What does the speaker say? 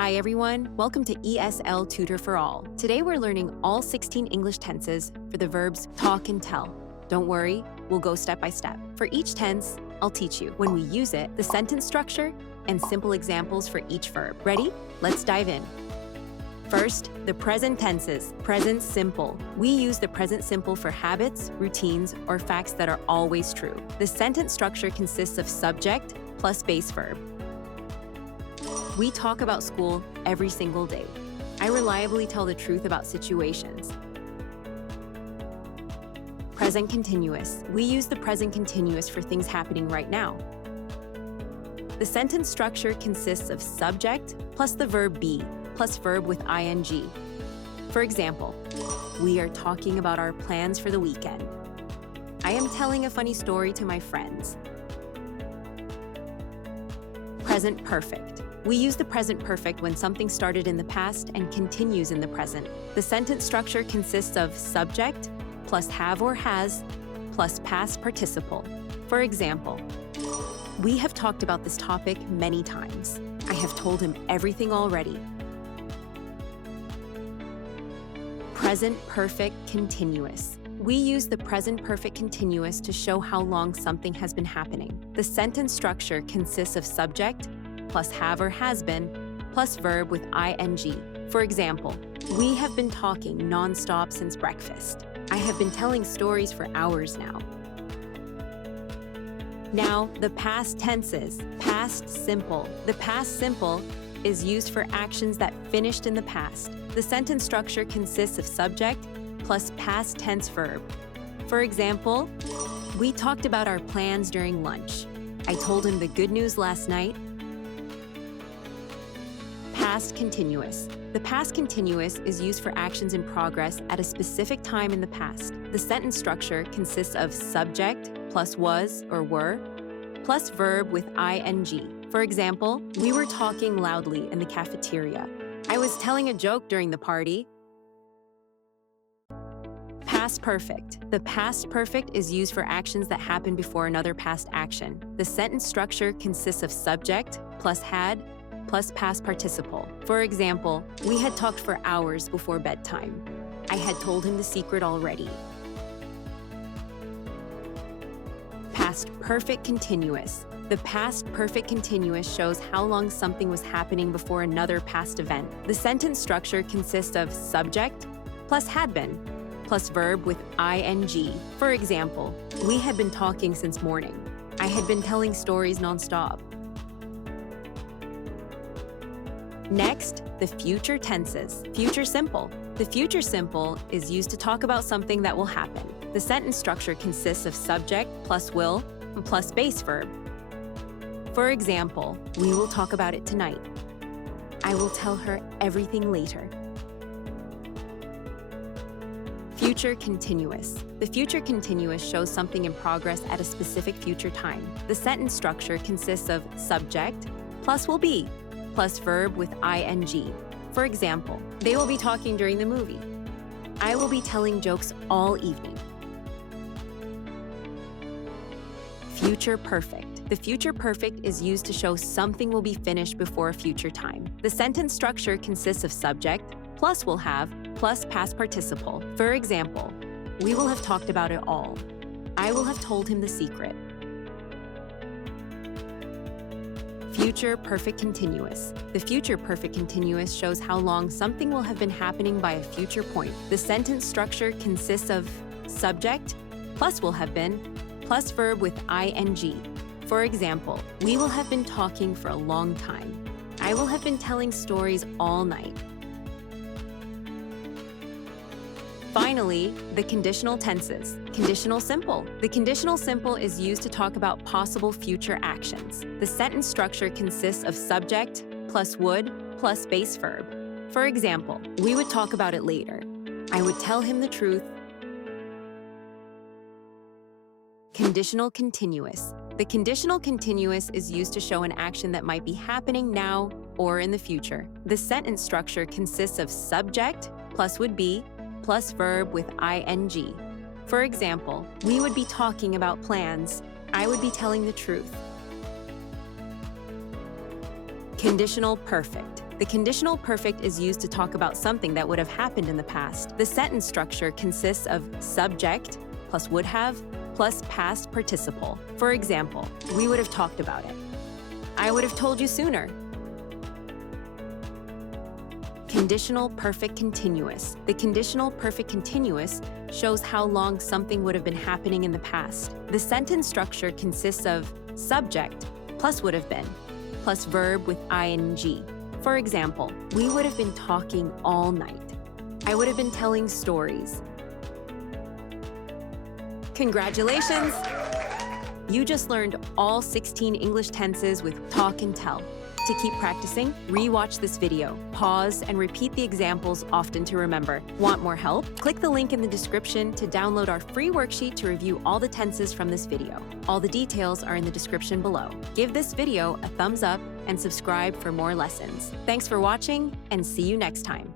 Hi everyone, welcome to ESL Tutor for All. Today we're learning all 16 English tenses for the verbs talk and tell. Don't worry, we'll go step by step. For each tense, I'll teach you when we use it, the sentence structure, and simple examples for each verb. Ready? Let's dive in. First, the present tenses. Present simple. We use the present simple for habits, routines, or facts that are always true. The sentence structure consists of subject plus base verb. We talk about school every single day. I reliably tell the truth about situations. Present continuous. We use the present continuous for things happening right now. The sentence structure consists of subject plus the verb be plus verb with ing. For example, we are talking about our plans for the weekend. I am telling a funny story to my friends. Present perfect. We use the present perfect when something started in the past and continues in the present. The sentence structure consists of subject plus have or has plus past participle. For example, we have talked about this topic many times. I have told him everything already. Present perfect continuous. We use the present perfect continuous to show how long something has been happening. The sentence structure consists of subject plus have or has been plus verb with ing. For example, we have been talking non-stop since breakfast. I have been telling stories for hours now. Now, the past tenses. Past simple. The past simple is used for actions that finished in the past. The sentence structure consists of subject plus past tense verb. For example, we talked about our plans during lunch. I told him the good news last night. Past continuous. The past continuous is used for actions in progress at a specific time in the past. The sentence structure consists of subject plus was or were plus verb with ing. For example, we were talking loudly in the cafeteria. I was telling a joke during the party. Past perfect. The past perfect is used for actions that happen before another past action. The sentence structure consists of subject plus had plus past participle. For example, we had talked for hours before bedtime. I had told him the secret already. Past perfect continuous. The past perfect continuous shows how long something was happening before another past event. The sentence structure consists of subject plus had been plus verb with ing. For example, we had been talking since morning. I had been telling stories nonstop. Next, the future tenses. Future simple. The future simple is used to talk about something that will happen. The sentence structure consists of subject plus will plus base verb. For example, we will talk about it tonight. I will tell her everything later. Future continuous. The future continuous shows something in progress at a specific future time. The sentence structure consists of subject plus will be plus verb with ing. For example, they will be talking during the movie. I will be telling jokes all evening. Future perfect. The future perfect is used to show something will be finished before a future time. The sentence structure consists of subject plus will have plus past participle. For example, we will have talked about it all. I will have told him the secret. Future perfect continuous. The future perfect continuous shows how long something will have been happening by a future point. The sentence structure consists of subject plus will have been plus verb with ing. For example, we will have been talking for a long time. I will have been telling stories all night. Finally, the conditional tenses. Conditional simple. The conditional simple is used to talk about possible future actions. The sentence structure consists of subject plus would plus base verb. For example, we would talk about it later. I would tell him the truth. Conditional continuous. The conditional continuous is used to show an action that might be happening now or in the future. The sentence structure consists of subject plus would be plus verb with ing. For example, we would be talking about plans. I would be telling the truth. Conditional perfect. The conditional perfect is used to talk about something that would have happened in the past. The sentence structure consists of subject plus would have plus past participle. For example, we would have talked about it. I would have told you sooner. Conditional perfect continuous. The conditional perfect continuous shows how long something would have been happening in the past. The sentence structure consists of subject plus would have been plus verb with ing. For example, we would have been talking all night. I would have been telling stories. Congratulations! You just learned all 16 English tenses with talk and tell. To keep practicing, re-watch this video, pause, and repeat the examples often to remember. Want more help? Click the link in the description to download our free worksheet to review all the tenses from this video. All the details are in the description below. Give this video a thumbs up and subscribe for more lessons. Thanks for watching, and see you next time.